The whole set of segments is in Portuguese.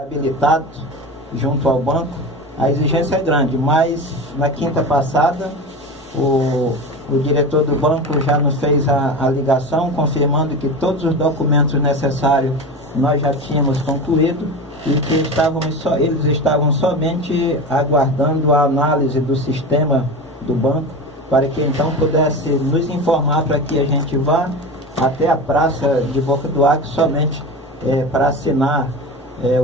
habilitados junto ao banco, a exigência é grande, mas na quinta passada o diretor do banco já nos fez a ligação confirmando que todos os documentos necessários nós já tínhamos concluído e que eles estavam somente aguardando a análise do sistema do banco para que então pudesse nos informar para que a gente vá até a praça de Boca do Acre somente para assinar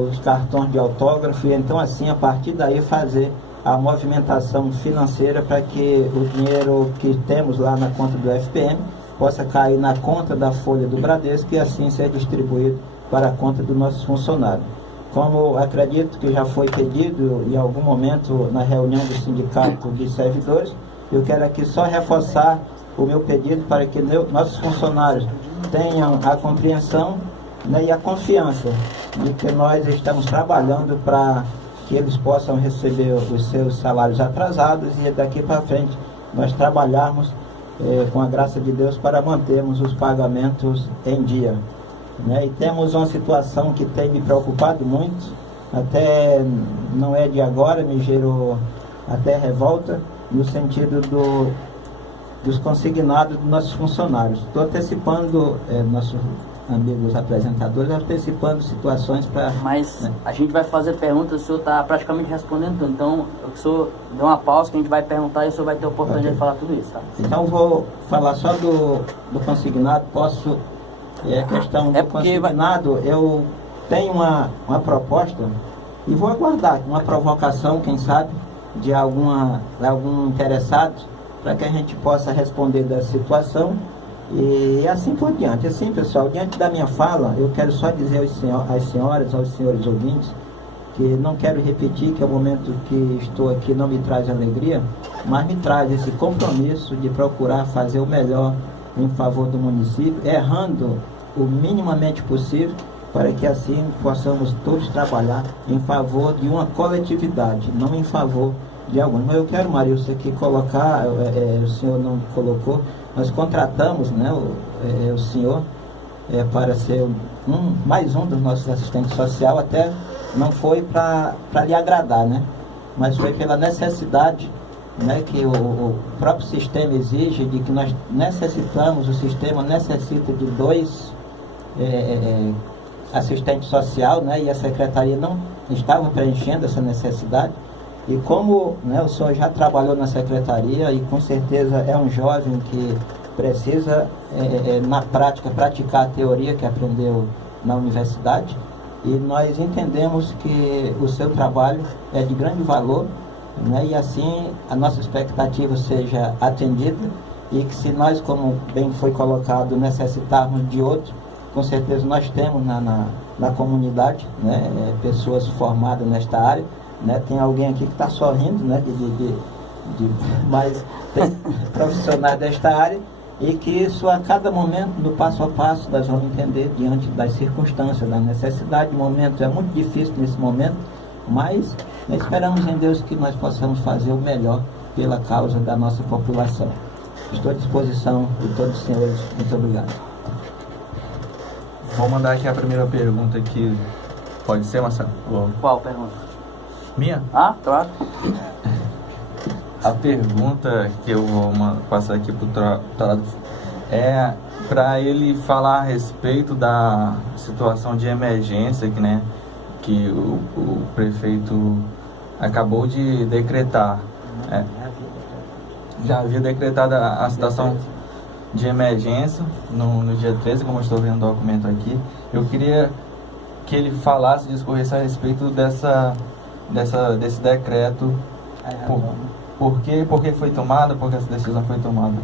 os cartões de autógrafo e então assim a partir daí fazer a movimentação financeira para que o dinheiro que temos lá na conta do FPM possa cair na conta da Folha do Bradesco e assim ser distribuído para a conta dos nossos funcionários. Como acredito que já foi pedido em algum momento na reunião do sindicato de servidores, eu quero aqui só reforçar o meu pedido para que nossos funcionários tenham a compreensão, né, e a confiança de que nós estamos trabalhando para que eles possam receber os seus salários atrasados e daqui para frente nós trabalharmos com a graça de Deus para mantermos os pagamentos em dia. Né? E temos uma situação que tem me preocupado muito, até não é de agora, me gerou até revolta, no sentido dos consignados dos nossos funcionários. Estou antecipando, nossos amigos apresentadores, antecipando situações para... Mas né? A gente vai fazer perguntas, o senhor está praticamente respondendo tudo, então o senhor dê uma pausa que a gente vai perguntar e o senhor vai ter a oportunidade de falar tudo isso. Tá? Então vou falar só do consignado, posso... questão do consignado, eu tenho uma proposta e vou aguardar uma provocação, quem sabe, de algum interessado, para que a gente possa responder da situação e assim por diante. Assim, pessoal, diante da minha fala, eu quero só dizer às senhoras, aos senhores ouvintes, que não quero repetir que o momento que estou aqui não me traz alegria, mas me traz esse compromisso de procurar fazer o melhor em favor do município, errando o minimamente possível, para que assim possamos todos trabalhar em favor de uma coletividade, não em favor de alguns. Mas eu quero, Marilson, aqui colocar, o senhor não colocou, nós contratamos, né, o senhor para ser mais um dos nossos assistentes sociais, até não foi para lhe agradar, né, mas foi pela necessidade, né, que o próprio sistema exige, de que nós necessitamos, o sistema necessita de 2 assistentes sociais, né, e a secretaria não estava preenchendo essa necessidade. E como, né, o senhor já trabalhou na secretaria e com certeza é um jovem que precisa, na prática, praticar a teoria que aprendeu na universidade, e nós entendemos que o seu trabalho é de grande valor, né, e assim a nossa expectativa seja atendida e que se nós, como bem foi colocado, necessitarmos de outro, com certeza nós temos na comunidade, né, pessoas formadas nesta área, né, tem alguém aqui que está sorrindo, né, mas tem profissionais desta área e que isso a cada momento, no passo a passo, nós vamos entender diante das circunstâncias, da necessidade. O momento é muito difícil nesse momento, mas esperamos em Deus que nós possamos fazer o melhor pela causa da nossa população. Estou à disposição de todos os senhores. Muito obrigado. Vou mandar aqui a primeira pergunta aqui. Pode ser, Marcelo? Qual pergunta? Minha? Ah, claro. A pergunta que eu vou passar aqui para o Tarado é para ele falar a respeito da situação de emergência que, né, que o prefeito acabou de decretar. Já havia decretado a situação de emergência no dia 13, como eu estou vendo o documento aqui. Eu queria que ele falasse, discorresse a respeito desse decreto. Por que foi tomada, por que essa decisão foi tomada?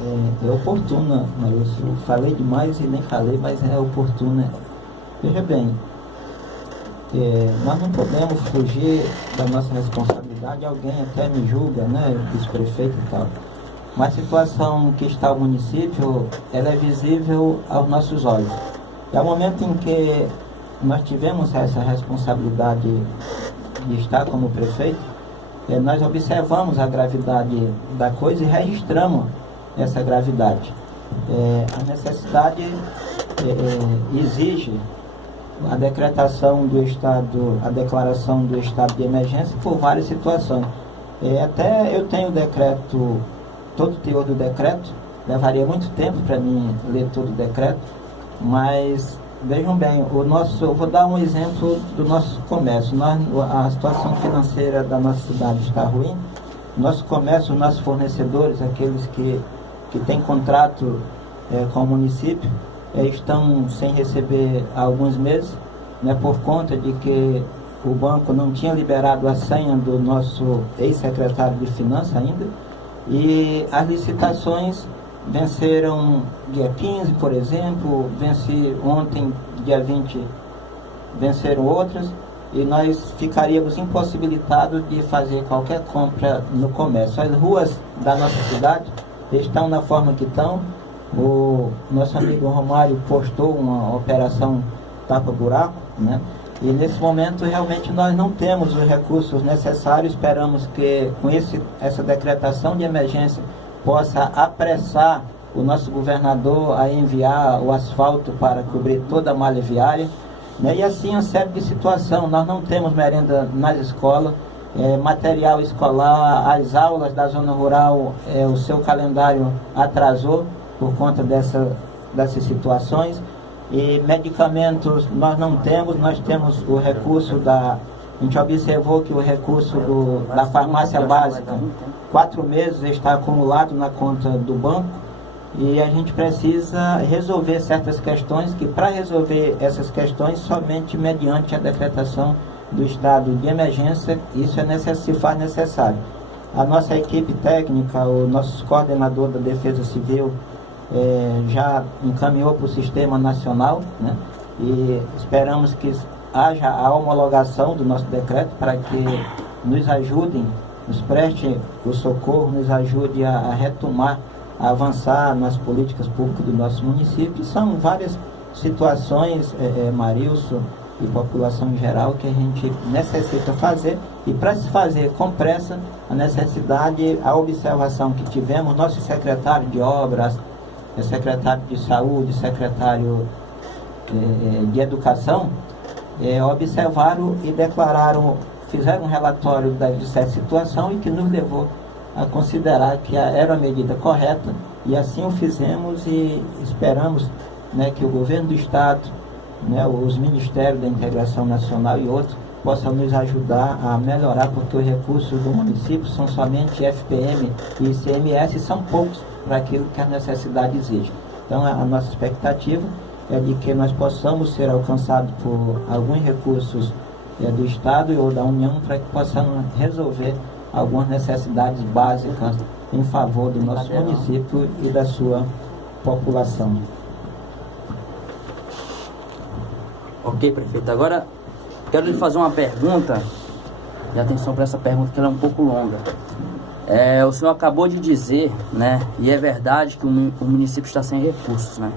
É oportuna, Marilson. Eu falei demais e nem falei, mas é oportuna. Veja bem, nós não podemos fugir da nossa responsabilidade. Alguém até me julga, né, vice-prefeito e tal. Mas a situação que está o município, ela é visível aos nossos olhos. E ao momento em que nós tivemos essa responsabilidade de estar como prefeito, nós observamos a gravidade da coisa e registramos essa gravidade. A necessidade exige a decretação do estado, a declaração do estado de emergência por várias situações. Até eu tenho o decreto, todo o teor do decreto, levaria muito tempo para mim ler todo o decreto, mas vejam bem, eu vou dar um exemplo do nosso comércio. A situação financeira da nossa cidade está ruim. Nosso comércio, os nossos fornecedores, aqueles que têm contrato com o município, estão sem receber há alguns meses, né, por conta de que o banco não tinha liberado a senha do nosso ex-secretário de Finanças ainda, e as licitações venceram dia 15, por exemplo, ontem, dia 20, venceram outras, e nós ficaríamos impossibilitados de fazer qualquer compra no comércio. As ruas da nossa cidade estão na forma que estão. O nosso amigo Romário postou uma operação tapa-buraco, né? E nesse momento realmente nós não temos os recursos necessários. Esperamos que com essa decretação de emergência possa apressar o nosso governador a enviar o asfalto para cobrir toda a malha viária, né? E assim uma série de situações. Nós não temos merenda nas escolas, material escolar, as aulas da zona rural, o seu calendário atrasou por conta dessas situações. E medicamentos nós não temos, nós temos o recurso a gente observou que o recurso da farmácia básica, 4 meses está acumulado na conta do banco, e a gente precisa resolver certas questões, que para resolver essas questões, somente mediante a decretação do estado de emergência, isso se faz necessário. A nossa equipe técnica, o nosso coordenador da Defesa Civil, já encaminhou para o Sistema Nacional, né? E esperamos que haja a homologação do nosso decreto para que nos ajudem, nos preste o socorro, nos ajude a retomar, a avançar nas políticas públicas do nosso município. São várias situações, Marilson e população em geral, que a gente necessita fazer, e para se fazer com pressa, a necessidade, a observação que tivemos, nosso secretário de obras, secretário de saúde, secretário de educação, observaram e declararam, fizeram um relatório dessa situação, e que nos levou a considerar que era a medida correta, e assim o fizemos, e esperamos, né, que o governo do estado, né, os ministérios da integração nacional e outros possam nos ajudar a melhorar, porque os recursos do município são somente FPM e ICMS, são poucos para aquilo que a necessidade exige. Então a nossa expectativa é de que nós possamos ser alcançados por alguns recursos do Estado ou da União, para que possamos resolver algumas necessidades básicas em favor do nosso município e da sua população. Ok, prefeito. Agora quero lhe fazer uma pergunta, e atenção para essa pergunta, que ela é um pouco longa. O senhor acabou de dizer, né, e é verdade, que o município está sem recursos, né?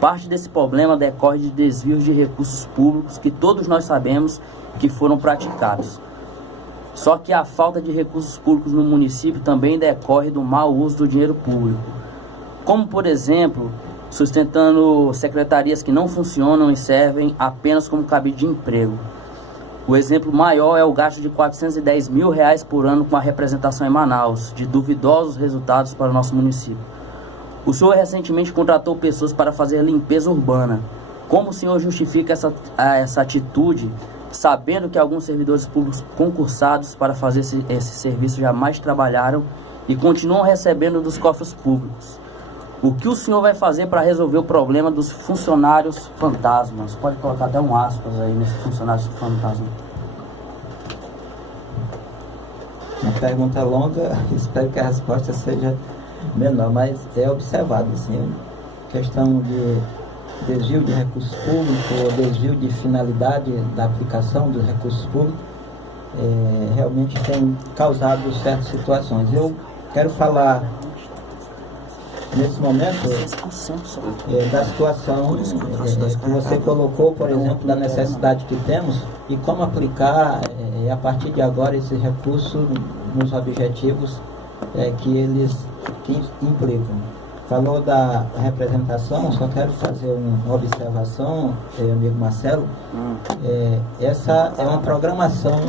Parte desse problema decorre de desvios de recursos públicos que todos nós sabemos que foram praticados. Só que a falta de recursos públicos no município também decorre do mau uso do dinheiro público. Como, por exemplo, sustentando secretarias que não funcionam e servem apenas como cabide de emprego. O exemplo maior é o gasto de R$410 mil por ano com a representação em Manaus, de duvidosos resultados para o nosso município. O senhor recentemente contratou pessoas para fazer limpeza urbana. Como o senhor justifica essa atitude, sabendo que alguns servidores públicos concursados para fazer esse serviço jamais trabalharam e continuam recebendo dos cofres públicos? O que o senhor vai fazer para resolver o problema dos funcionários fantasmas? Pode colocar até um aspas aí nesse funcionário fantasma. Uma pergunta longa, espero que a resposta seja menor, mas é observado, assim, questão de desvio de recursos públicos, desvio de finalidade da aplicação dos recursos públicos, realmente tem causado certas situações. Eu quero falar nesse momento da situação que você colocou, por exemplo, da necessidade que temos e como aplicar a partir de agora esse recurso nos objetivos que eles implicam. falou da representação, só quero fazer uma observação, amigo Marcelo. Essa é uma programação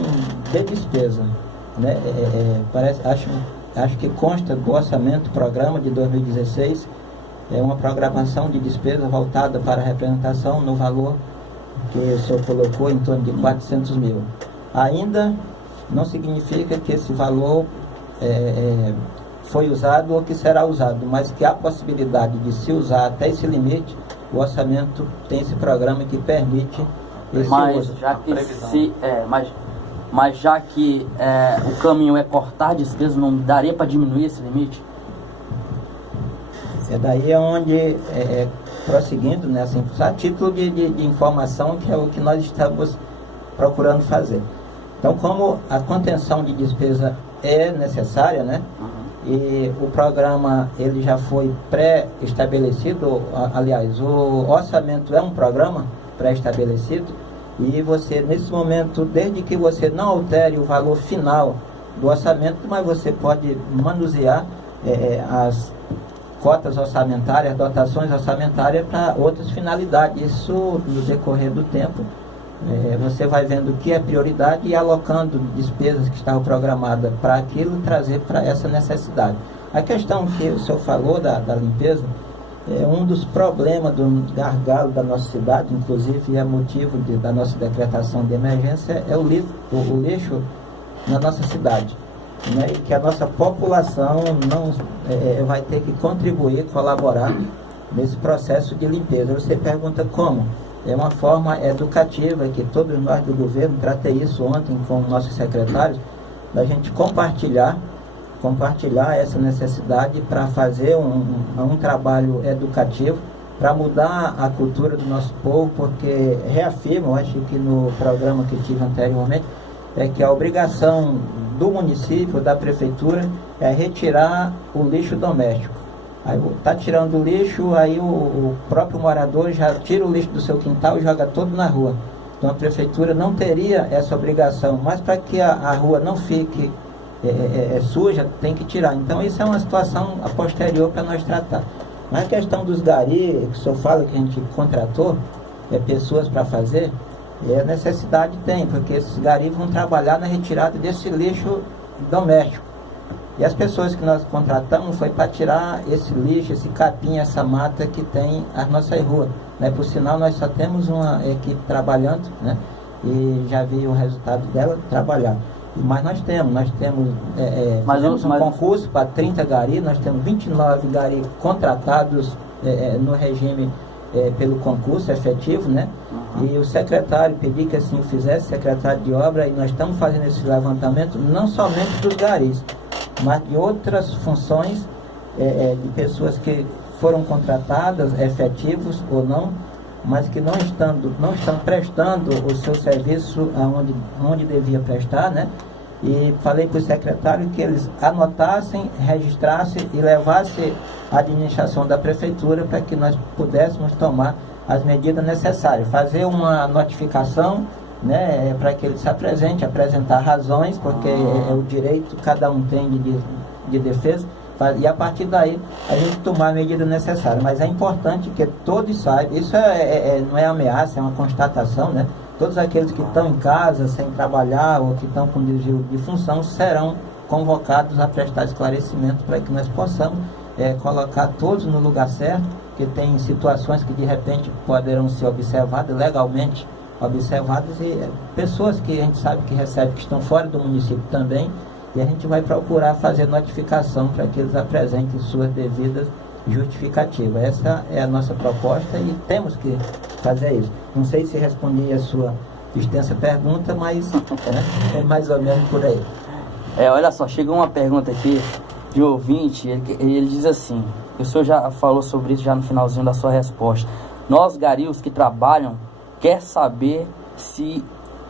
de despesa, né? Acho que consta do orçamento, programa de 2016, é uma programação de despesa voltada para a representação no valor que o senhor colocou, em torno de 400 mil. Ainda não significa que esse valor foi usado ou que será usado, mas que há possibilidade de se usar até esse limite. O orçamento tem esse programa que permite esse uso. Mas já que o caminho é cortar despesas, não daria para diminuir esse limite? Daí é onde, prosseguindo, né, assim, a título de informação, que é o que nós estamos procurando fazer. Então, como a contenção de despesa é necessária, né, e o programa ele já foi pré-estabelecido, aliás, o orçamento é um programa pré-estabelecido, e você, nesse momento, desde que você não altere o valor final do orçamento, mas você pode manusear as cotas orçamentárias, dotações orçamentárias para outras finalidades. Isso, no decorrer do tempo, você vai vendo o que é prioridade e alocando despesas que estavam programadas para aquilo, trazer para essa necessidade. A questão que o senhor falou da limpeza, um dos problemas do gargalo da nossa cidade, inclusive é motivo da nossa decretação de emergência, é o lixo na nossa cidade, né? E que a nossa população não vai ter que contribuir, colaborar nesse processo de limpeza. Você pergunta como? É uma forma educativa que todos nós do governo, tratei isso ontem com nossos secretários, da gente compartilhar essa necessidade para fazer um trabalho educativo, para mudar a cultura do nosso povo, porque reafirmo, acho que no programa que tive anteriormente, que a obrigação do município, da prefeitura, é retirar o lixo doméstico. Aí está tirando o lixo, aí o próprio morador já tira o lixo do seu quintal e joga todo na rua. Então a prefeitura não teria essa obrigação, mas para que a rua não fique suja, tem que tirar. Então isso é uma situação a posterior para nós tratar. Mas a questão dos garis, que o senhor fala que a gente contratou pessoas para fazer, necessidade tem, porque esses garis vão trabalhar na retirada desse lixo doméstico. E as pessoas que nós contratamos foi para tirar esse lixo, esse capim, essa mata que tem as nossas ruas, né? Por sinal, nós só temos uma equipe trabalhando, né? E já vi o resultado dela trabalhar. Mas nós temos um concurso para 30 garis, nós temos 29 garis contratados no regime pelo concurso efetivo, né? E o secretário pediu que assim fizesse, secretário de obra, e nós estamos fazendo esse levantamento não somente dos garis, mas de outras funções de pessoas que foram contratadas, efetivos ou não, mas que não estão prestando o seu serviço onde devia prestar, né? E falei para o secretário que eles anotassem, registrassem e levassem à administração da prefeitura para que nós pudéssemos tomar as medidas necessárias, fazer uma notificação, né, para que ele se apresente, apresentar razões, porque é o direito que cada um tem de defesa, e a partir daí a gente tomar a medida necessária. Mas é importante que todos saibam, isso não é ameaça, é uma constatação, né? Todos aqueles que estão em casa sem trabalhar ou que estão com desvio de função serão convocados a prestar esclarecimento para que nós possamos colocar todos no lugar certo, que tem situações que de repente poderão ser observadas, legalmente observadas, e pessoas que a gente sabe que recebem, que estão fora do município também, e a gente vai procurar fazer notificação para que eles apresentem suas devidas justificativas. Essa é a nossa proposta e temos que fazer isso. Não sei se respondi a sua extensa pergunta, mas é mais ou menos por aí. Olha só, chegou uma pergunta aqui de ouvinte, ele diz assim, o senhor já falou sobre isso já no finalzinho da sua resposta. Nós, garis que trabalham, quer saber se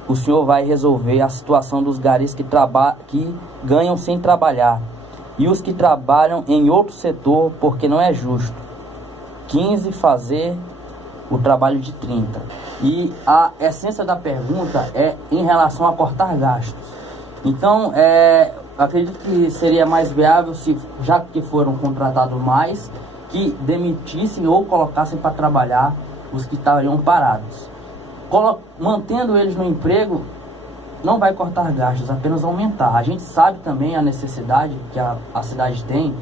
o senhor vai resolver a situação dos garis que ganham sem trabalhar e os que trabalham em outro setor, porque não é justo 15 fazer o trabalho de 30. E a essência da pergunta é em relação a cortar gastos. Então, acredito que seria mais viável, se já que foram contratados mais, que demitissem ou colocassem para trabalhar os que estariam parados. Mantendo eles no emprego, não vai cortar gastos, apenas aumentar. A gente sabe também a necessidade que a cidade tem,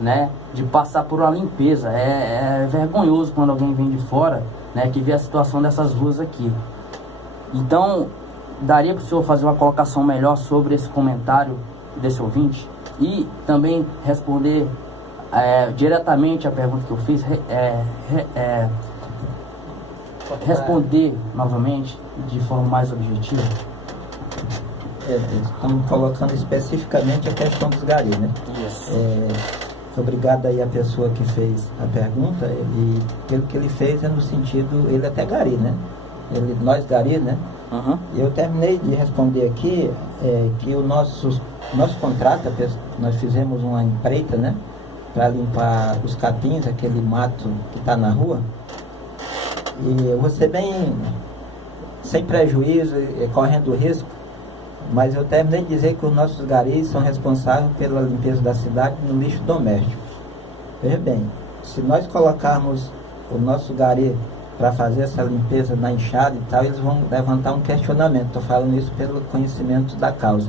né, de passar por uma limpeza. É vergonhoso quando alguém vem de fora, né, que vê a situação dessas ruas aqui. Então, daria para o senhor fazer uma colocação melhor sobre esse comentário desse ouvinte? E também responder diretamente a pergunta que eu fiz, responder novamente de forma mais objetiva. Estamos colocando especificamente a questão dos garis, né? Isso. Obrigado aí a pessoa que fez a pergunta, e pelo que ele fez é no sentido, ele até gari, né? Nós gari, né? Uhum. Eu terminei de responder aqui que o nosso contrato, nós fizemos uma empreita, né? Para limpar os capins, aquele mato que está na rua. E eu vou ser bem sem prejuízo, correndo risco, mas eu terminei de dizer que os nossos garis são responsáveis pela limpeza da cidade no lixo doméstico. Veja bem, se nós colocarmos o nosso gari para fazer essa limpeza na enxada e tal, eles vão levantar um questionamento. Estou falando isso pelo conhecimento da causa.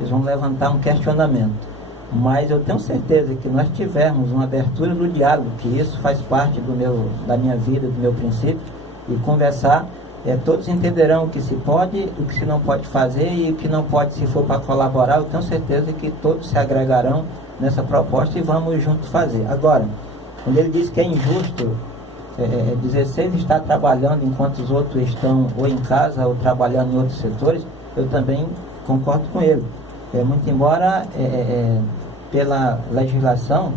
Eles vão levantar um questionamento. Mas eu tenho certeza que nós tivermos uma abertura do diálogo, que isso faz parte da minha vida, do meu princípio, e conversar, todos entenderão o que se pode, o que se não pode fazer e o que não pode, se for para colaborar. Eu tenho certeza que todos se agregarão nessa proposta e vamos juntos fazer. Agora, quando ele diz que é injusto 16 está trabalhando enquanto os outros estão ou em casa ou trabalhando em outros setores, eu também concordo com ele. Muito embora pela legislação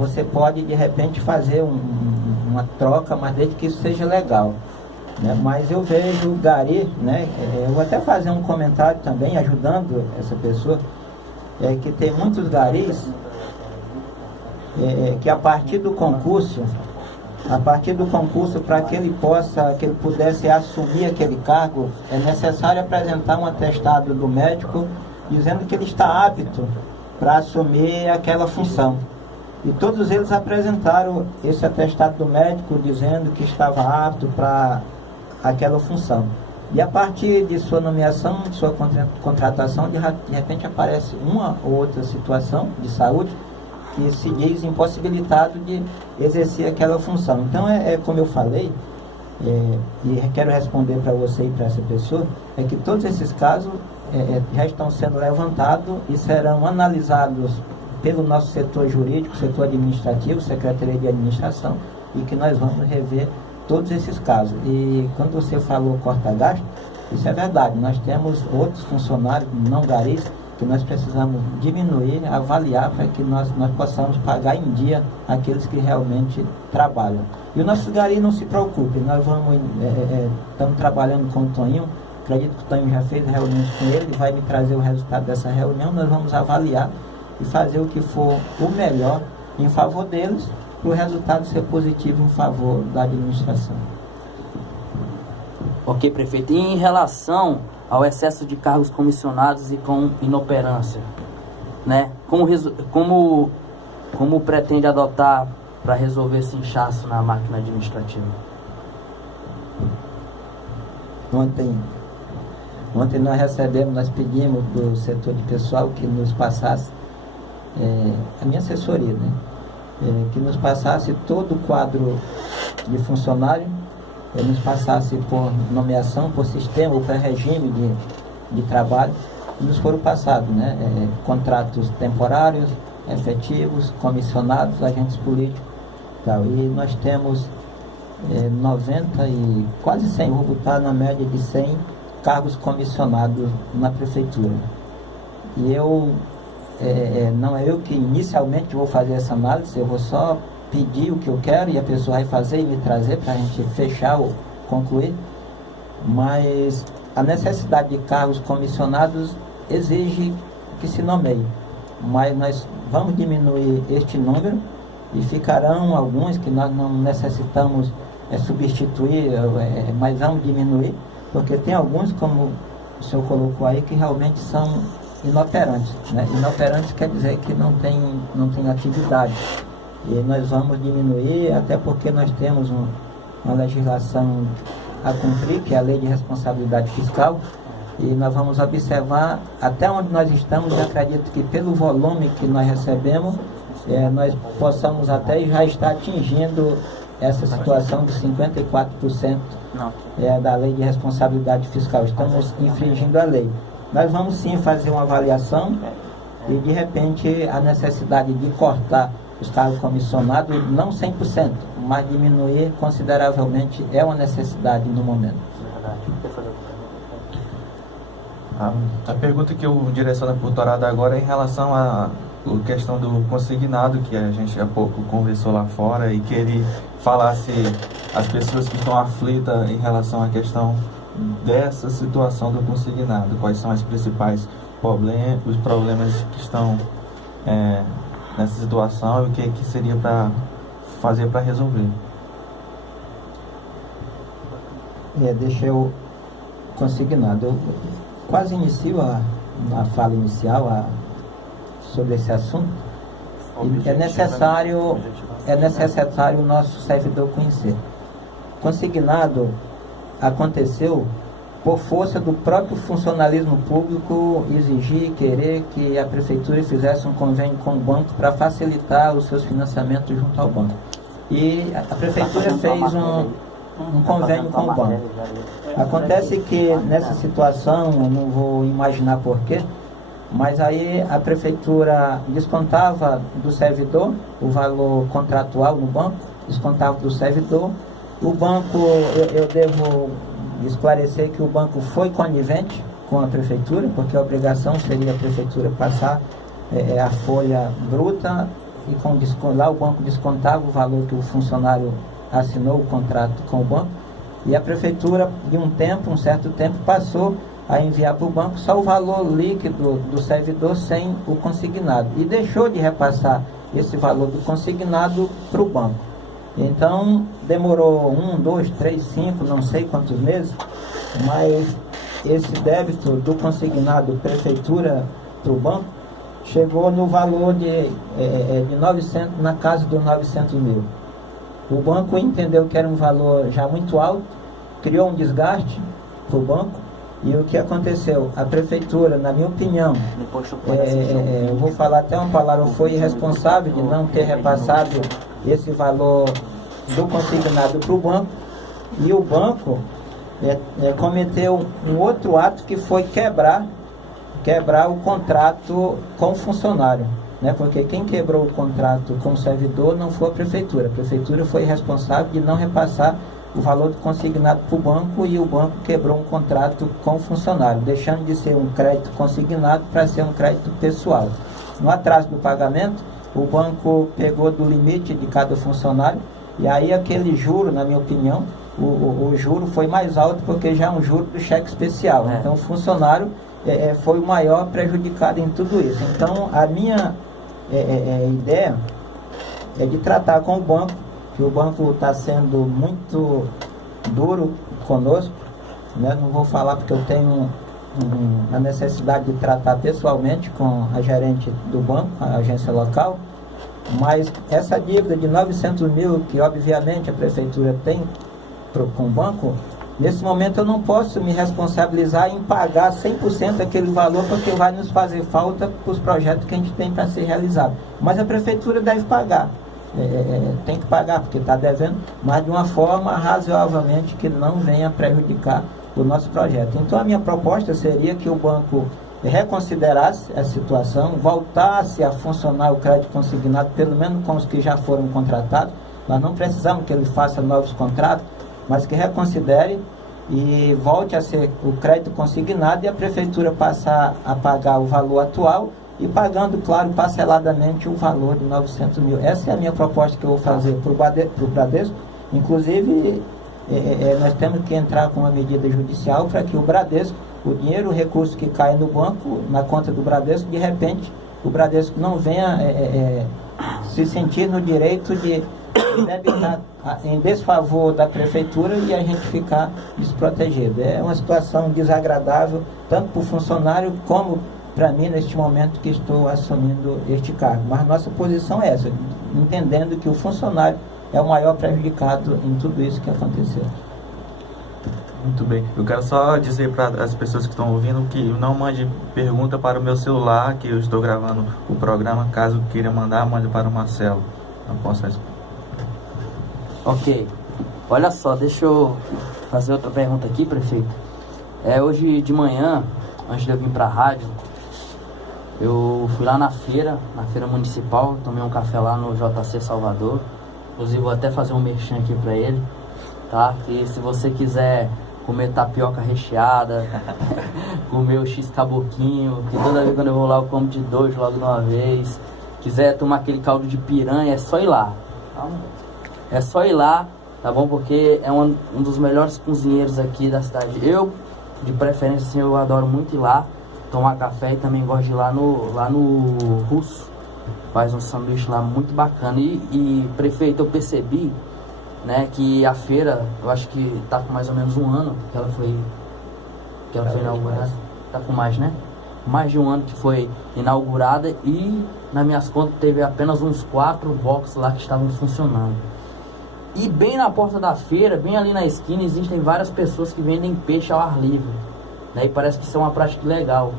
você pode de repente fazer uma troca, mas desde que isso seja legal, né? Mas eu vejo o gari, né? Eu vou até fazer um comentário também ajudando essa pessoa, que tem muitos garis que a partir do concurso, para que ele pudesse assumir aquele cargo, é necessário apresentar um atestado do médico dizendo que ele está apto para assumir aquela função. E todos eles apresentaram esse atestado do médico dizendo que estava apto para aquela função. E a partir de sua nomeação, de sua contratação, de repente aparece uma ou outra situação de saúde que se diz impossibilitado de exercer aquela função. Então, como eu falei, e quero responder para você e para essa pessoa, que todos esses casos já estão sendo levantados e serão analisados pelo nosso setor jurídico, setor administrativo, Secretaria de Administração, e que nós vamos rever todos esses casos. E quando você falou corta-gasto, isso é verdade. Nós temos outros funcionários não garis que nós precisamos diminuir, avaliar para que nós possamos pagar em dia aqueles que realmente trabalham. E o nosso gari não se preocupe, nós estamos trabalhando com o Toninho, acredito que o Toninho já fez reuniões com ele, vai me trazer o resultado dessa reunião, nós vamos avaliar e fazer o que for o melhor em favor deles, para o resultado ser positivo em favor da administração. Ok, prefeito. E em relação ao excesso de cargos comissionados e com inoperância, né? Como pretende adotar para resolver esse inchaço na máquina administrativa? Ontem nós pedimos do setor de pessoal que nos passasse a minha assessoria, né? Que nos passasse todo o quadro de funcionário, nos passasse por nomeação, por sistema ou por regime de trabalho, e nos foram passados, né? Contratos temporários, efetivos, comissionados, agentes políticos e tal. E nós temos 90 e quase 100, vou botar na média de 100 cargos comissionados na prefeitura. E não é eu que inicialmente vou fazer essa análise, eu vou só pedir o que eu quero e a pessoa vai fazer e me trazer para a gente fechar ou concluir. Mas a necessidade de cargos comissionados exige que se nomeie. Mas nós vamos diminuir este número e ficarão alguns que nós não necessitamos substituir, mas vamos diminuir, porque tem alguns, como o senhor colocou aí, que realmente são inoperantes, né? Inoperantes quer dizer que não tem atividade. e nós vamos diminuir, até porque nós temos uma legislação a cumprir, que é a Lei de Responsabilidade Fiscal, e nós vamos observar até onde nós estamos. Eu acredito que pelo volume que nós recebemos, nós possamos até já estar atingindo essa situação de 54% da Lei de Responsabilidade Fiscal. Estamos infringindo a lei. Nós vamos sim fazer uma avaliação e de repente a necessidade de cortar os cargos comissionados, não 100%, mas diminuir consideravelmente é uma necessidade no momento. A pergunta que eu direciono para o doutorado agora é em relação à questão do consignado, que a gente há pouco conversou lá fora, e que ele falasse as pessoas que estão aflitas em relação à questão dessa situação do consignado, quais são os principais problemas que estão nessa situação e o que seria para fazer para resolver. Deixa eu consignado. Eu quase inicio a fala inicial sobre esse assunto. É necessário o nosso servidor conhecer. Consignado aconteceu por força do próprio funcionalismo público exigir, querer que a prefeitura fizesse um convênio com o banco para facilitar os seus financiamentos junto ao banco. E a prefeitura fez um convênio com o banco. Acontece que nessa situação, eu não vou imaginar porquê, mas aí a prefeitura descontava do servidor o valor contratual no banco, descontava do servidor. O banco, eu devo esclarecer que o banco foi conivente com a prefeitura, porque a obrigação seria a prefeitura passar a folha bruta, e lá o banco descontava o valor que o funcionário assinou o contrato com o banco, e a prefeitura, de um certo tempo, passou a enviar para o banco só o valor líquido do servidor sem o consignado, e deixou de repassar esse valor do consignado para o banco. Então demorou 1, 2, 3, 5, não sei quantos meses, mas esse débito do consignado prefeitura para o banco chegou no valor de 900, na casa dos 900 mil. O banco entendeu que era um valor já muito alto, criou um desgaste para o banco. E o que aconteceu? A prefeitura, na minha opinião, eu vou falar até uma palavra, foi irresponsável de não ter repassado esse valor do consignado para o banco. E o banco cometeu um outro ato, que foi quebrar o contrato com o funcionário, né? Porque quem quebrou o contrato com o servidor não foi a prefeitura. A prefeitura foi responsável de não repassar o valor do consignado para o banco, e o banco quebrou um contrato com o funcionário, deixando de ser um crédito consignado para ser um crédito pessoal. No atraso do pagamento, o banco pegou do limite de cada funcionário, e aí aquele juro, na minha opinião, o juro foi mais alto, porque já é um juro do cheque especial. Então o funcionário foi o maior prejudicado em tudo isso. Então a minha ideia é de tratar com o banco, que o banco está sendo muito duro conosco, né? Não vou falar porque eu tenho a necessidade de tratar pessoalmente com a gerente do banco, a agência local, mas essa dívida de 900 mil, que obviamente a prefeitura tem com o banco, nesse momento eu não posso me responsabilizar em pagar 100% aquele valor, porque vai nos fazer falta para os projetos que a gente tem para ser realizado. Mas a prefeitura deve pagar. Tem que pagar, porque está devendo, mas de uma forma razoavelmente que não venha prejudicar o nosso projeto. Então a minha proposta seria que o banco reconsiderasse a situação, voltasse a funcionar o crédito consignado, pelo menos com os que já foram contratados. Nós não precisamos que ele faça novos contratos, mas que reconsidere e volte a ser o crédito consignado, e a prefeitura passar a pagar o valor atual, e pagando, claro, parceladamente o valor de 900 mil. Essa é a minha proposta que eu vou fazer para o Bradesco. Inclusive, nós temos que entrar com uma medida judicial para que o Bradesco, o dinheiro, o recurso que cai no banco, na conta do Bradesco, de repente, o Bradesco não venha se sentir no direito de debitar em desfavor da prefeitura e a gente ficar desprotegido. É uma situação desagradável, tanto para o funcionário como para mim, neste momento que estou assumindo este cargo. Mas nossa posição é essa, entendendo que o funcionário é o maior prejudicado em tudo isso que aconteceu. Muito bem. Eu quero só dizer para as pessoas que estão ouvindo que não mande pergunta para o meu celular, que eu estou gravando o programa. Caso queira mandar, mande para o Marcelo. Não posso responder. Ok. Olha só, deixa eu fazer outra pergunta aqui, prefeito. Hoje de manhã, antes de eu vir para a rádio, eu fui lá na feira municipal, tomei um café lá no JC Salvador. Inclusive vou até fazer um merchan aqui para ele, tá? E se você quiser comer tapioca recheada, comer o x-caboquinho, que toda vez quando eu vou lá eu como de 2 logo de uma vez. Quiser tomar aquele caldo de piranha, é só ir lá. É só ir lá, tá bom? Porque é um dos melhores cozinheiros aqui da cidade. Eu, de preferência, assim, eu adoro muito ir lá tomar café e também gosto de ir lá no Russo. Faz um sanduíche lá muito bacana. E prefeito, eu percebi, né, que a feira, eu acho que tá com mais ou menos 1 ano que ela foi inaugurada. Tá com mais, né? Mais de 1 ano que foi inaugurada e, nas minhas contas, teve apenas uns 4 boxes lá que estavam funcionando. E bem na porta da feira, bem ali na esquina, existem várias pessoas que vendem peixe ao ar livre, né? E parece que isso é uma prática legal.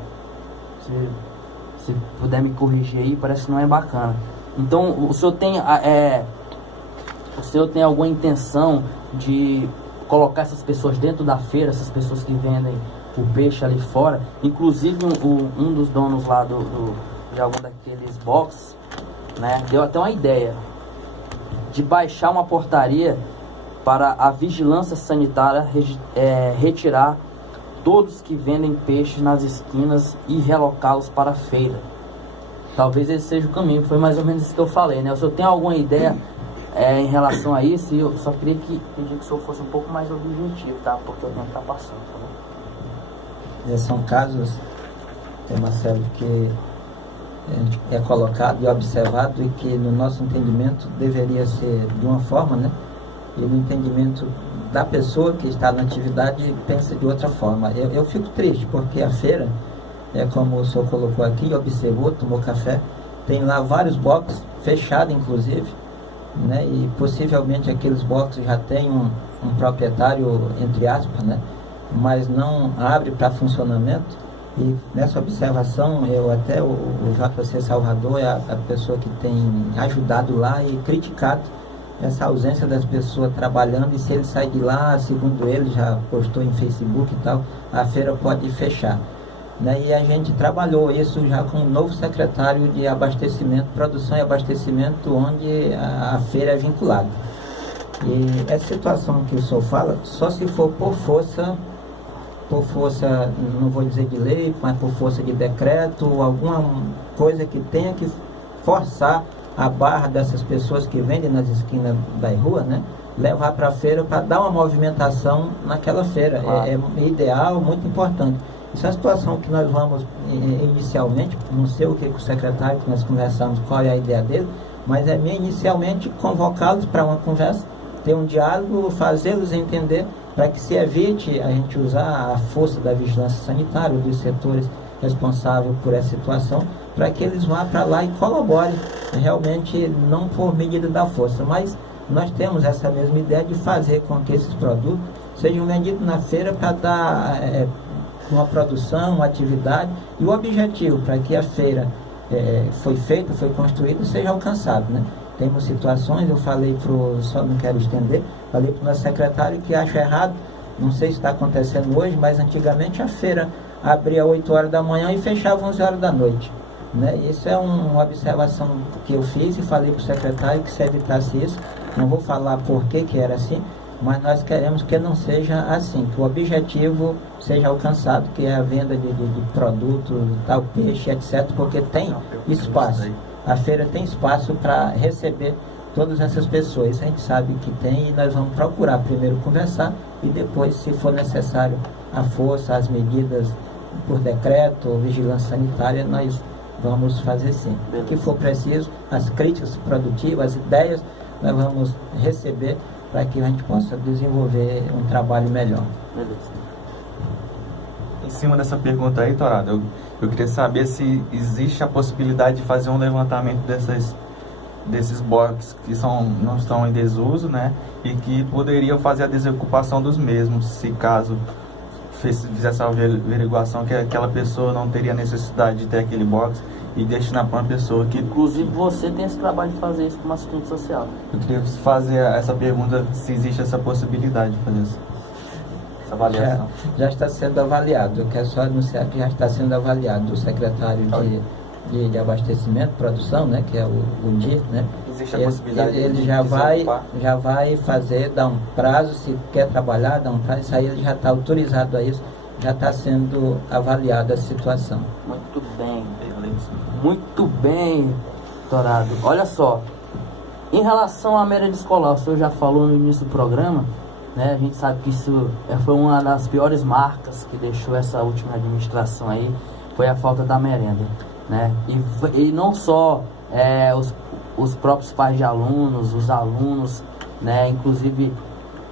Se puder me corrigir aí, parece que não é bacana. Então, o senhor tem alguma intenção de colocar essas pessoas dentro da feira, essas pessoas que vendem o peixe ali fora? Inclusive, um dos donos lá de algum daqueles boxes, né, deu até uma ideia de baixar uma portaria para a vigilância sanitária retirar todos que vendem peixe nas esquinas e relocá-los para a feira. Talvez esse seja o caminho. Foi mais ou menos isso que eu falei, né? O senhor tem alguma ideia em relação a isso? E eu só queria pedir que o senhor fosse um pouco mais objetivo, tá? Porque o tempo está passando, tá bom? São casos, Marcelo, que é colocado e observado e que no nosso entendimento deveria ser de uma forma, né? E no entendimento da pessoa que está na atividade pensa de outra forma. Eu fico triste porque a feira, como o senhor colocou aqui, observou, tomou café, tem lá vários boxes, fechados inclusive, né? E possivelmente aqueles boxes já têm um proprietário, entre aspas, né? Mas não abre para funcionamento. E nessa observação, o JC Salvador é a pessoa que tem ajudado lá e criticado essa ausência das pessoas trabalhando, e se ele sair de lá, segundo ele, já postou em Facebook e tal, a feira pode fechar, né? E a gente trabalhou isso já com o novo secretário de abastecimento, produção e abastecimento, onde a feira é vinculada. E essa situação que o senhor fala, só se for por força, não vou dizer de lei, mas por força de decreto, ou alguma coisa que tenha que forçar a barra dessas pessoas que vendem nas esquinas da rua, né? Levar para a feira para dar uma movimentação naquela feira. É ideal, muito importante. Isso é a situação que nós vamos inicialmente, não sei o que o secretário, que nós conversamos, qual é a ideia dele, mas inicialmente convocá-los para uma conversa, ter um diálogo, fazê-los entender, para que se evite a gente usar a força da vigilância sanitária, dos setores responsáveis por essa situação, para que eles vá para lá e colaborem, realmente não por medida da força, mas nós temos essa mesma ideia de fazer com que esses produtos sejam vendidos na feira para dar uma produção, uma atividade, e o objetivo para que a feira foi construída, seja alcançado, né? Temos situações, eu falei só não quero estender, falei para o nosso secretário que acho errado, não sei se está acontecendo hoje, mas antigamente a feira abria 8 horas da manhã e fechava 11 horas da noite, né? Isso é uma observação que eu fiz e falei para o secretário que se evitasse isso. Não vou falar por que era assim, mas nós queremos que não seja assim, que o objetivo seja alcançado, que é a venda de produtos, tal, peixe, etc., porque tem espaço. A feira tem espaço para receber todas essas pessoas. Isso a gente sabe que tem, e nós vamos procurar primeiro conversar e depois, se for necessário, a força, as medidas por decreto, vigilância sanitária, nós vamos fazer sim. O que for preciso, as críticas produtivas, as ideias, nós vamos receber para que a gente possa desenvolver um trabalho melhor. Beleza. Em cima dessa pergunta aí, Torado, eu queria saber se existe a possibilidade de fazer um levantamento desses boxes que não estão em desuso, né? E que poderiam fazer a desocupação dos mesmos, se caso fizesse a averiguação que aquela pessoa não teria necessidade de ter aquele box e destinar para uma pessoa que... Inclusive você tem esse trabalho de fazer isso como assistente social. Eu queria fazer essa pergunta, se existe essa possibilidade de fazer isso. Essa avaliação. Já está sendo avaliado. Eu quero só anunciar que já está sendo avaliado. O secretário de abastecimento, produção, né, que é o DI, né? Existe a possibilidade ele de já desocupar? vai fazer, dar um prazo, se quer trabalhar, dar um prazo, isso aí ele já está autorizado a isso, já está sendo avaliada a situação. Muito bem. Muito bem, doutorado. Olha só, em relação à merenda escolar, o senhor já falou no início do programa, né? A gente sabe que isso foi uma das piores marcas que deixou essa última administração aí, foi a falta da merenda, né? E não só os próprios pais de alunos, os alunos, né? Inclusive,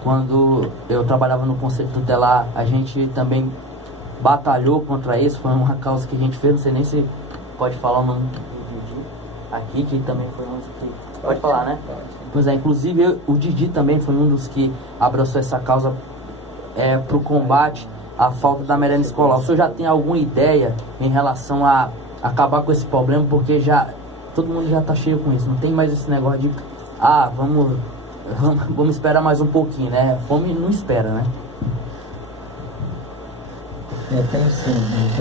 quando eu trabalhava no Conselho Tutelar, a gente também batalhou contra isso, foi uma causa que a gente fez, não sei nem se pode falar o nome do Didi aqui, que também foi um dos que... Pode falar, né? Pois é, inclusive o Didi também foi um dos que abraçou essa causa para o combate à falta da merenda escolar. O senhor já tem alguma ideia em relação a acabar com esse problema? Porque todo mundo já está cheio com isso, não tem mais esse negócio de vamos esperar mais um pouquinho, né? Fome não espera, né? Tem sim,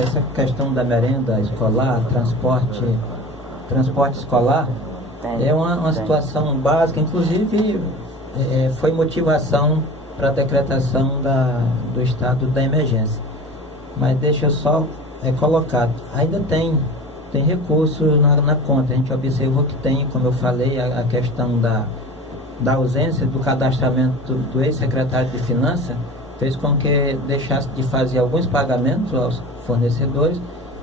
essa questão da merenda escolar, transporte escolar, é uma situação básica, inclusive foi motivação para a decretação do estado da emergência. Mas deixa eu só colocar, ainda tem recursos na conta. A gente observou que tem, como eu falei, a questão da ausência do cadastramento do ex-secretário de Finanças, fez com que deixasse de fazer alguns pagamentos aos fornecedores,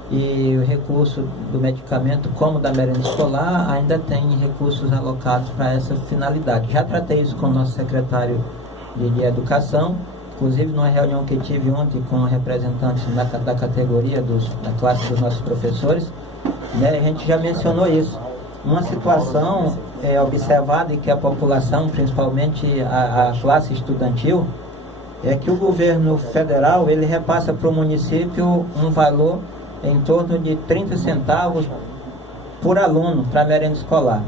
e o recurso do medicamento, como da merenda escolar, ainda tem recursos alocados para essa finalidade. Já tratei isso com o nosso secretário de Educação, inclusive numa reunião que tive ontem com representantes da categoria da classe dos nossos professores, né, a gente já mencionou isso. Uma situação observada, e que a população, principalmente a classe estudantil, é que o governo federal ele repassa para o município um valor em torno de 30 centavos por aluno para a merenda escolar.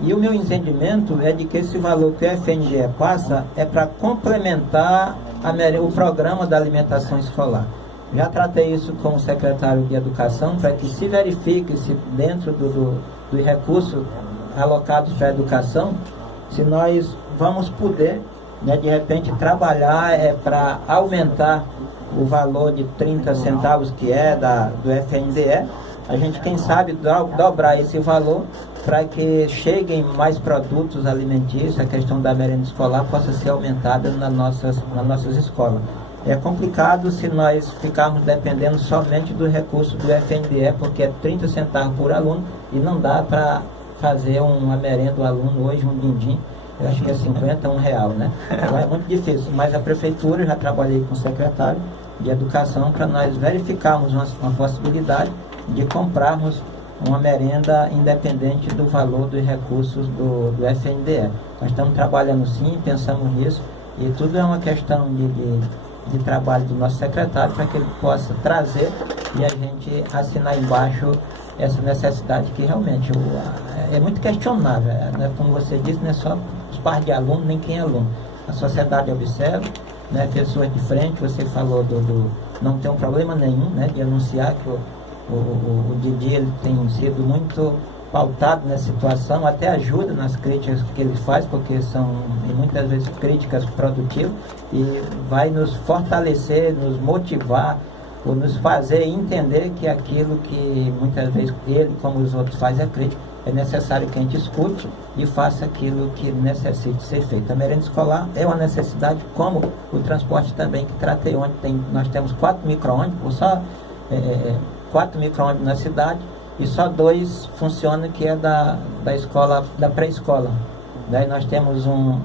E o meu entendimento é de que esse valor que o FNDE passa é para complementar o programa da alimentação escolar. Já tratei isso com o secretário de Educação para que se verifique se dentro do recurso alocados para a educação, se nós vamos poder, né, de repente trabalhar para aumentar o valor de 30 centavos que é do FNDE, a gente quem sabe dobrar esse valor para que cheguem mais produtos alimentícios, a questão da merenda escolar possa ser aumentada nas nossas escolas. É complicado se nós ficarmos dependendo somente do recurso do FNDE, porque é 30 centavos por aluno e não dá para fazer uma merenda do aluno hoje, um din-din, eu acho que é 50, R$1, né? Então é muito difícil, mas a prefeitura, já trabalhei com o secretário de Educação para nós verificarmos uma possibilidade de comprarmos uma merenda independente do valor dos recursos do FNDE. Nós estamos trabalhando sim, pensamos nisso, e tudo é uma questão de trabalho do nosso secretário para que ele possa trazer e a gente assinar embaixo essa necessidade que realmente é muito questionável, né? Como você disse, não é só os pais de aluno, nem quem é aluno. A sociedade observa, né? Pessoas de frente, você falou não tem um problema nenhum, né, de anunciar que o Didi ele tem sido muito pautado nessa situação, até ajuda nas críticas que ele faz, porque são muitas vezes críticas produtivas, e vai nos fortalecer, nos motivar, ou nos fazer entender que aquilo que muitas vezes ele, como os outros, faz a crítica, é necessário que a gente escute e faça aquilo que necessite ser feito. A merenda escolar é uma necessidade, como o transporte também, que tratei ontem. Nós temos 4 micro-ônibus, só 4 micro-ônibus na cidade, e só 2 funcionam, que é da escola, da pré-escola. Daí nós temos um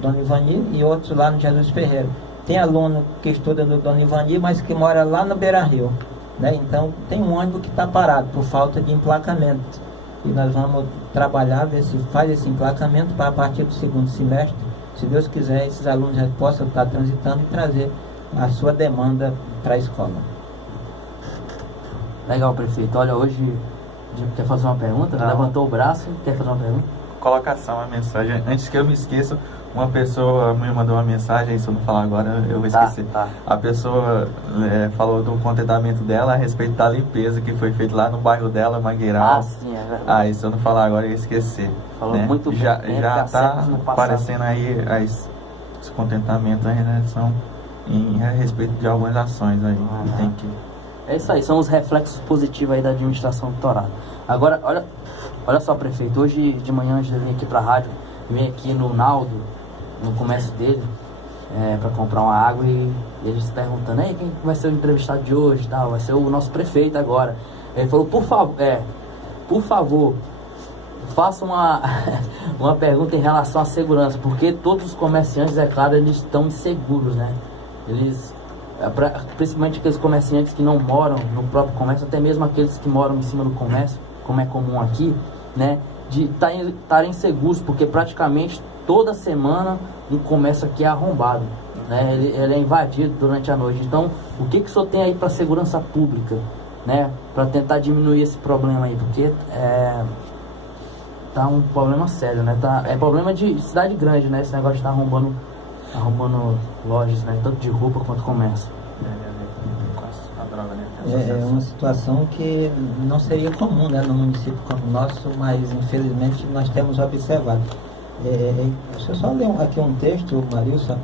Dona Ivani e outros lá no Jesus Ferreira. Tem aluno que estuda no Dona Ivani, mas que mora lá no Beira Rio, né? Então tem um ônibus que está parado por falta de emplacamento. e nós vamos trabalhar, ver se faz esse emplacamento para a partir do segundo semestre, se Deus quiser, esses alunos já possam estar transitando e trazer a sua demanda para a escola. Legal, prefeito. Olha, hoje quer fazer uma pergunta? Não. Levantou o braço, quer fazer uma pergunta? Colocação, a mensagem. Antes que eu me esqueça, uma pessoa me mandou uma mensagem, se eu não falar agora, eu vou esquecer. Tá. A pessoa falou do contentamento dela a respeito da limpeza que foi feita lá no bairro dela, Mangueiral. Sim, é verdade. Se eu não falar agora, eu ia esquecer. Falou né? muito bem. Já Tá está no passado. aparecendo aí os contentamentos aí, né? São a respeito de algumas ações aí. Que tem que... É isso aí, são os reflexos positivos aí da administração do Torado. Agora, olha só, prefeito, hoje de manhã, antes de eu vir aqui pra rádio, eu vim aqui no Naldo, no comércio dele, para comprar uma água, e eles perguntando, quem vai ser o entrevistado de hoje e tal? Vai ser o nosso prefeito agora. Ele falou, por favor, faça uma pergunta em relação à segurança, porque todos os comerciantes, é claro, eles estão inseguros, né? Eles, principalmente aqueles comerciantes que não moram no próprio comércio, até mesmo aqueles que moram em cima do comércio, como é comum aqui, né? De estarem seguros, porque praticamente toda semana um comércio aqui é arrombado, né? Ele é invadido durante a noite. Então, o que o senhor tem aí para segurança pública, né? Para tentar diminuir esse problema aí, porque tá um problema sério, né? É problema de cidade grande, né? Esse negócio de estar arrombando lojas, né? Tanto de roupa quanto comércio. É uma situação que não seria comum, né, no município como o nosso, mas infelizmente nós temos observado. Deixa eu só ler aqui um texto, Marilson,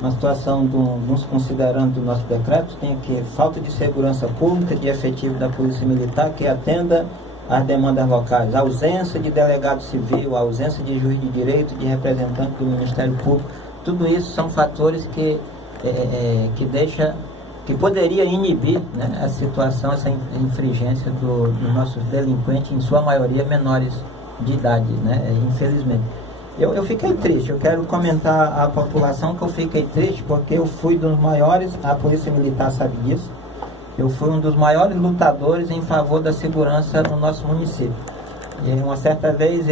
uma situação nos considerando do nosso decreto, tem aqui: falta de segurança pública, de efetivo da Polícia Militar que atenda às demandas locais, ausência de delegado civil, ausência de juiz de direito, de representante do Ministério Público. Tudo isso são fatores que poderia inibir, né, a situação, essa infringência dos nossos delinquentes, em sua maioria menores de idade, né, infelizmente. Eu fiquei triste, eu quero comentar à população que eu fiquei triste porque eu fui dos maiores, a Polícia Militar sabe disso, eu fui um dos maiores lutadores em favor da segurança no nosso município. E uma certa vez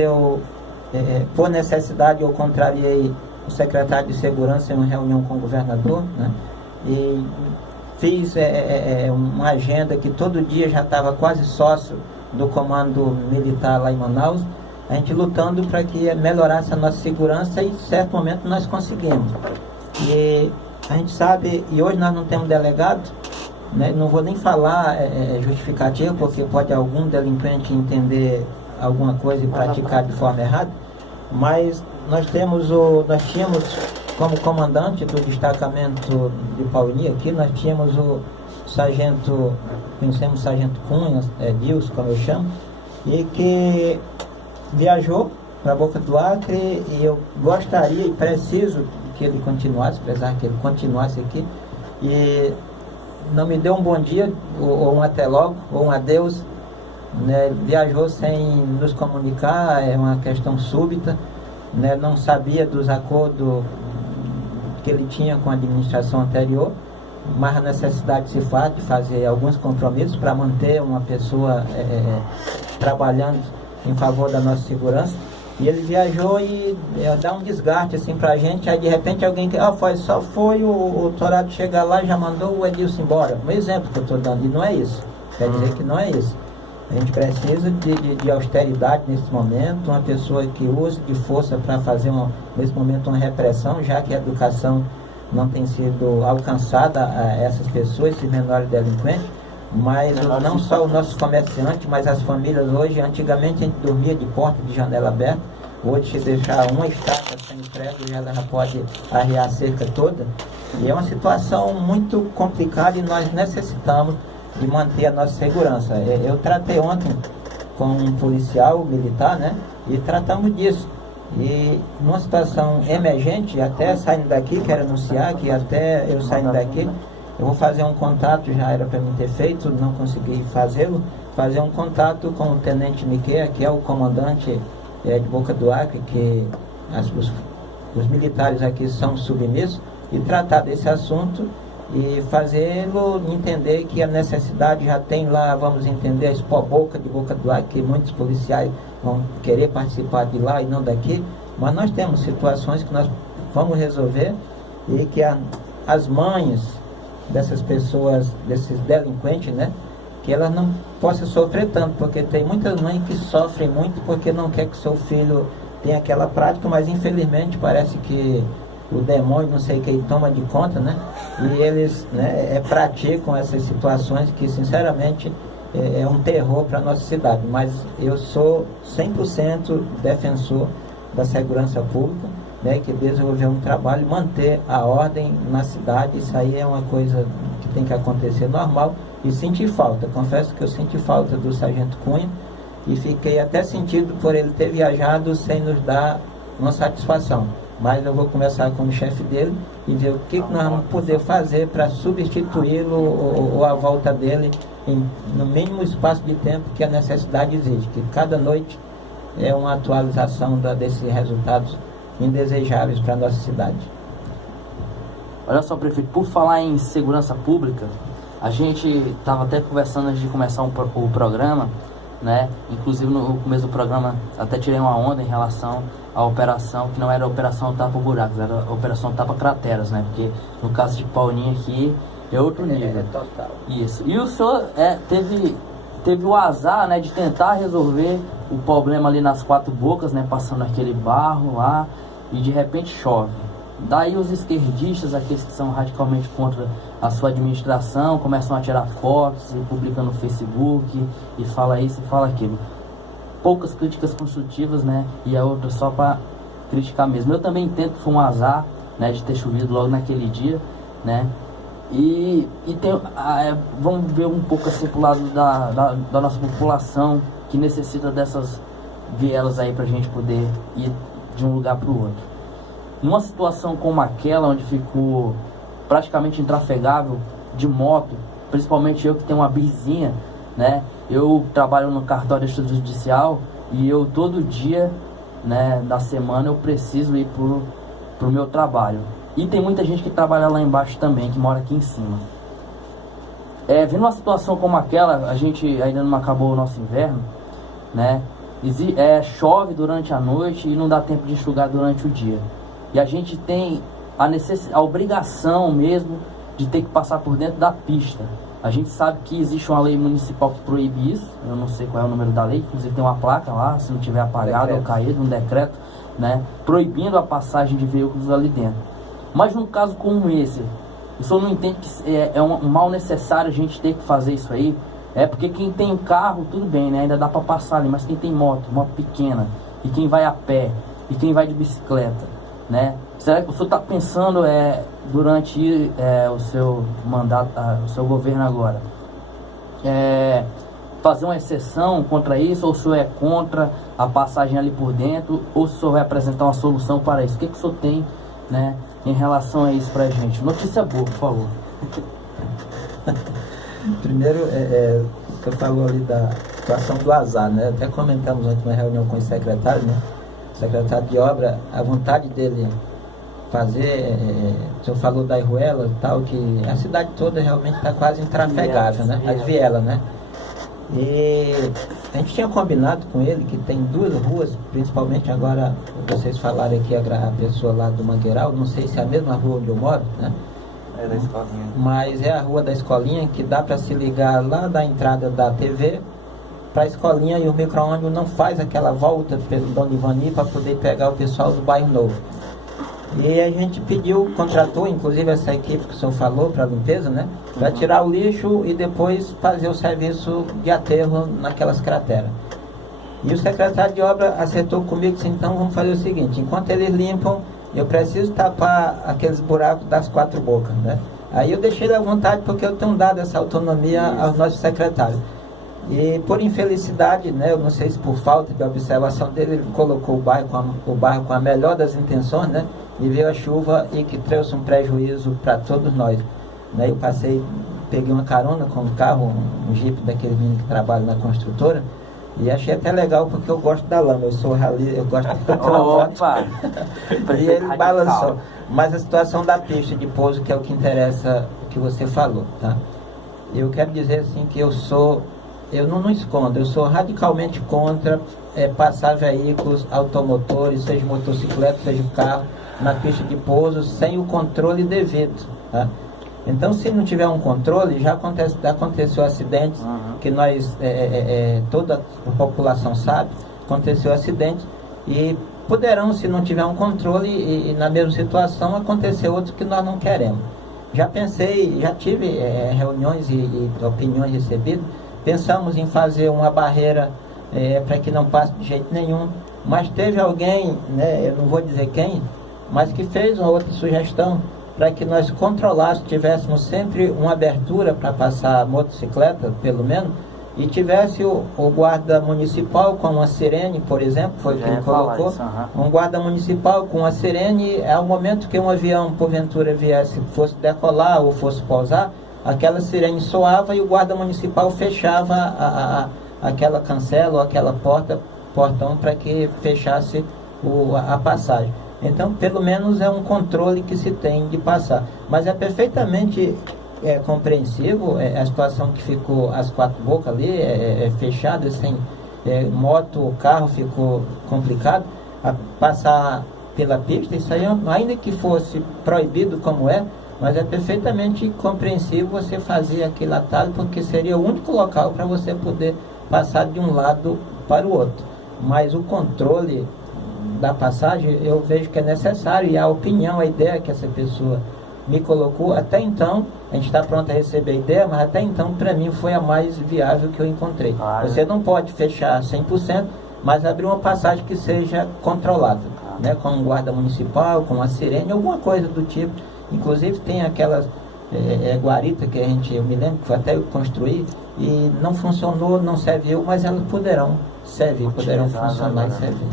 por necessidade, eu contrariei o secretário de Segurança em uma reunião com o governador, né, e fiz uma agenda que todo dia já estava quase sócio do comando militar lá em Manaus, a gente lutando para que melhorasse a nossa segurança, e em certo momento nós conseguimos. E a gente sabe, e hoje nós não temos delegado, né, não vou nem falar justificativa, porque pode algum delinquente entender alguma coisa e praticar de forma errada, mas nós tínhamos como comandante do destacamento de Pauni aqui, nós tínhamos o sargento, conhecemos o sargento Cunha, Dilson, como eu chamo, e que viajou para a Boca do Acre, e eu gostaria e preciso que ele continuasse, apesar que ele continuasse aqui, e não me deu um bom dia, ou um até logo, ou um adeus, né? Viajou sem nos comunicar, é uma questão súbita, né? Não sabia dos acordos que ele tinha com a administração anterior, mas a necessidade se faz de fazer alguns compromissos para manter uma pessoa trabalhando em favor da nossa segurança, e ele viajou e dá um desgaste assim para a gente. Aí de repente alguém que só foi o Torado chegar lá e já mandou o Edilson embora. Um exemplo que eu estou dando, e não é isso, quer dizer que não é isso. A gente precisa de austeridade nesse momento, uma pessoa que use de força para fazer nesse momento uma repressão, já que a educação não tem sido alcançada a essas pessoas, esses menores delinquentes, mas não só os nossos comerciantes, mas as famílias hoje. Antigamente a gente dormia de porta de janela aberta, hoje se deixar uma estaca sem prego já pode arriar a cerca toda, e é uma situação muito complicada, e nós necessitamos de manter a nossa segurança. Eu tratei ontem com um policial militar, né, e tratamos disso. E numa situação emergente, até saindo daqui, quero anunciar que até eu saindo daqui, eu vou fazer um contato, já era para mim ter feito, não consegui fazê-lo, fazer um contato com o Tenente Miquel, que é o comandante de Boca do Acre, que os militares aqui são submissos, e tratar desse assunto e fazê-lo entender que a necessidade já tem lá, vamos entender, a Expo Boca de Boca do Ar, que muitos policiais vão querer participar de lá e não daqui, mas nós temos situações que nós vamos resolver e que as mães dessas pessoas, desses delinquentes, né, que elas não possam sofrer tanto, porque tem muitas mães que sofrem muito porque não quer que seu filho tenha aquela prática, mas infelizmente parece que o demônio, não sei quem, toma de conta, né? E eles, né, praticam essas situações que, sinceramente, é um terror para a nossa cidade. Mas eu sou 100% defensor da segurança pública, né, que desenvolver um trabalho, manter a ordem na cidade. Isso aí é uma coisa que tem que acontecer normal. E senti falta, confesso que eu senti falta do Sargento Cunha e fiquei até sentido por ele ter viajado sem nos dar uma satisfação. Mas eu vou conversar com o chefe dele e ver o que nós vamos poder fazer para substituí-lo ou a volta dele no mínimo espaço de tempo que a necessidade exige, que cada noite é uma atualização desses resultados indesejáveis para a nossa cidade. Olha só, prefeito, por falar em segurança pública, a gente estava até conversando antes de começar o programa, né? Inclusive no começo do programa até tirei uma onda em relação à operação, que não era a operação tapa-buracos, era a operação tapa-crateras, né? Porque no caso de Paulinho aqui é outro nível. Total. Isso. E o senhor teve o azar, né, de tentar resolver o problema ali nas Quatro Bocas, né? Passando aquele barro lá e de repente chove. Daí os esquerdistas, aqueles que são radicalmente contra a sua administração, começam a tirar fotos e publicam no Facebook e fala isso e fala aquilo. Poucas críticas construtivas, né? E a outra só para criticar mesmo. Eu também entendo que foi um azar, né, de ter chovido logo naquele dia, né? E vamos ver um pouco assim pro lado da nossa população que necessita dessas vielas aí pra gente poder ir de um lugar pro outro. Numa situação como aquela, onde ficou praticamente intrafegável de moto, principalmente eu que tenho uma bizinha, né? Eu trabalho no cartório extrajudicial e eu todo dia, né, da semana eu preciso ir pro meu trabalho. E tem muita gente que trabalha lá embaixo também, que mora aqui em cima. Vendo uma situação como aquela, a gente ainda não acabou o nosso inverno, né? Chove durante a noite e não dá tempo de enxugar durante o dia. E a gente tem a obrigação mesmo de ter que passar por dentro da pista. A gente sabe que existe uma lei municipal que proíbe isso, eu não sei qual é o número da lei, inclusive tem uma placa lá, se não tiver apagado ou caído, um decreto, né, proibindo a passagem de veículos ali dentro. Mas num caso como esse, o senhor não entende que é um mal necessário a gente ter que fazer isso aí? Porque quem tem carro, tudo bem, né, ainda dá para passar ali, mas quem tem moto pequena, e quem vai a pé, e quem vai de bicicleta, né? Será que o senhor está pensando durante o seu mandato, o seu governo agora, fazer uma exceção contra isso, ou o senhor é contra a passagem ali por dentro, ou se o senhor vai apresentar uma solução para isso? O que o senhor tem, né, em relação a isso pra gente? Notícia boa, por favor. Primeiro, você falou ali da situação do azar, né? Até comentamos na última reunião com o secretário, né? O secretário de obra, a vontade dele fazer, o senhor falou da Irruela e tal, que a cidade toda realmente está quase intrafegável, né? As vielas, né? E a gente tinha combinado com ele que tem duas ruas, principalmente agora, vocês falaram aqui a pessoa lá do Mangueiral, não sei se é a mesma rua onde eu moro, né? É da escolinha. Mas é a rua da escolinha que dá para se ligar lá da entrada da TV para a escolinha, e o micro-ônibus não faz aquela volta pelo Dona Ivani para poder pegar o pessoal do Bairro Novo. E a gente contratou inclusive essa equipe que o senhor falou para limpeza, né? Para tirar o lixo e depois fazer o serviço de aterro naquelas crateras. E o secretário de obra acertou comigo e disse: então vamos fazer o seguinte, enquanto eles limpam, eu preciso tapar aqueles buracos das Quatro Bocas, né? Aí eu deixei ele à vontade, porque eu tenho dado essa autonomia aos nossos secretários. E por infelicidade, né, eu não sei se por falta de observação dele, ele colocou o bairro com a melhor das intenções, né? E veio a chuva e que trouxe um prejuízo para todos nós, né? Eu peguei uma carona com um carro, um Jeep daquele menino que trabalha na construtora, E achei até legal porque eu gosto da lama, eu sou realista, eu gosto de Opa! E ele balançou. Mas a situação da pista de pouso, que é o que interessa, o que você falou, tá? Eu quero dizer assim que eu não escondo, eu sou radicalmente contra passar veículos automotores, seja motocicleta, seja carro, na pista de pouso sem o controle devido, tá? Então, se não tiver um controle, já aconteceu acidentes, que nós, toda a população sabe, aconteceu acidente e poderão, se não tiver um controle e na mesma situação, acontecer outro que nós não queremos. Já pensei, já tive reuniões e opiniões recebidas, pensamos em fazer uma barreira para que não passe de jeito nenhum, mas teve alguém, né, eu não vou dizer quem, mas que fez uma outra sugestão para que nós controlássemos, tivéssemos sempre uma abertura para passar a motocicleta, pelo menos, e tivesse o guarda municipal com uma sirene, por exemplo, foi o que ele colocou, um guarda municipal com uma sirene, ao momento que um avião, porventura, fosse decolar ou fosse pousar, aquela sirene soava e o guarda municipal fechava aquela cancela ou aquela portão para que fechasse a passagem. Então, pelo menos é um controle que se tem de passar. Mas é perfeitamente compreensível a situação que ficou as quatro bocas ali, fechada, sem moto, carro, ficou complicado. Passar pela pista, isso aí, ainda que fosse proibido como mas é perfeitamente compreensível você fazer aquele atalho, porque seria o único local para você poder passar de um lado para o outro. Mas o controle da passagem, eu vejo que é necessário, e a opinião, a ideia que essa pessoa me colocou, até então, a gente está pronto a receber a ideia, mas até então, para mim, foi a mais viável que eu encontrei. Você não pode fechar 100%, mas abrir uma passagem que seja controlada, né, com um guarda municipal, com uma sirene, alguma coisa do tipo. Inclusive, tem aquelas guaritas que eu me lembro que até eu construí, e não funcionou, não serviu, mas elas poderão servir, poderão funcionar e servir.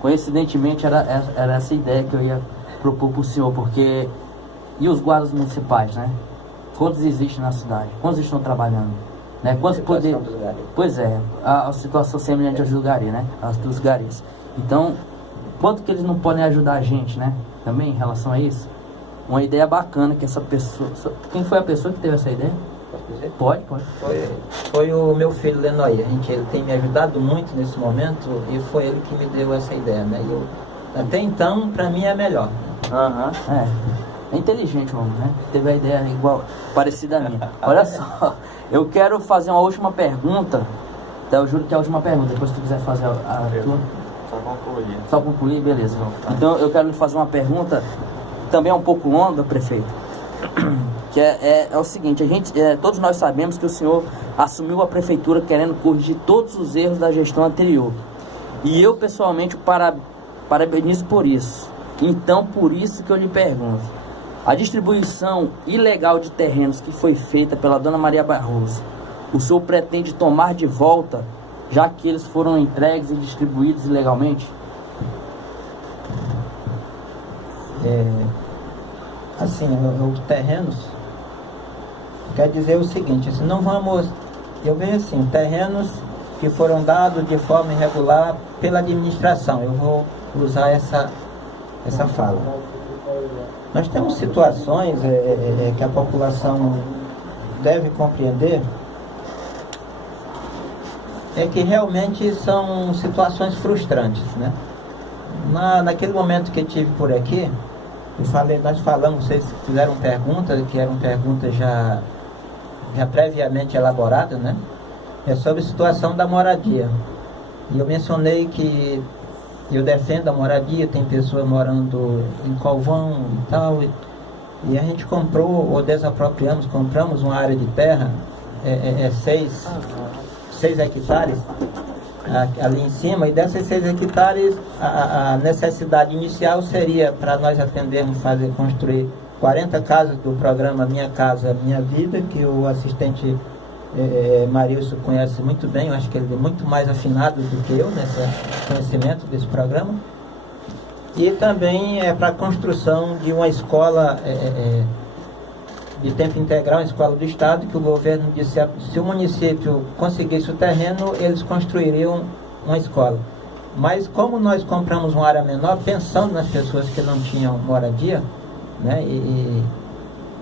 Coincidentemente, era essa ideia que eu ia propor para o senhor, porque... E os guardas municipais, né? Quantos existem na cidade? Quantos estão trabalhando? Né? Quantos poder... Pois é, a situação semelhante aos do Gari, né? As dos Garis. Então, quanto que eles não podem ajudar a gente, né? Também em relação a isso? Uma ideia bacana que essa pessoa... Quem foi a pessoa que teve essa ideia? Pode. Foi o meu filho Lenoir. Ele tem me ajudado muito nesse momento e foi ele que me deu essa ideia, né? Até então, para mim é melhor. É inteligente o homem, né? Teve a ideia parecida a minha. Olha só, eu quero fazer uma última pergunta. Eu juro que é a última pergunta. Depois se tu quiser fazer a tua. Só concluir, beleza. Então eu quero lhe fazer uma pergunta, também é um pouco longa, prefeito. Que é o seguinte, todos nós sabemos que o senhor assumiu a prefeitura querendo corrigir todos os erros da gestão anterior. E eu, pessoalmente, parabenizo por isso. Então, por isso que eu lhe pergunto. A distribuição ilegal de terrenos que foi feita pela dona Maria Barroso, o senhor pretende tomar de volta, já que eles foram entregues e distribuídos ilegalmente? Assim, os terrenos, quer dizer o seguinte, assim, não vamos, eu vejo assim, terrenos que foram dados de forma irregular pela administração, eu vou usar essa fala. Nós temos situações que a população deve compreender, que realmente são situações frustrantes, né? Naquele momento que eu estive por aqui, nós falamos, vocês fizeram perguntas, que eram perguntas já previamente elaboradas, né? Sobre a situação da moradia. E eu mencionei que eu defendo a moradia, tem pessoas morando em Calvão e tal, e a gente comprou, ou desapropriamos, compramos uma área de terra, 6 hectares, ali em cima, e dessas 6 hectares, a necessidade inicial seria para nós atendermos, construir 40 casas do programa Minha Casa Minha Vida, que o assistente Marilson conhece muito bem, eu acho que ele é muito mais afinado do que eu nesse conhecimento desse programa, e também para a construção de uma escola de tempo integral em escola do Estado, que o governo disse que se o município conseguisse o terreno, eles construiriam uma escola. Mas como nós compramos uma área menor, pensando nas pessoas que não tinham moradia, né, e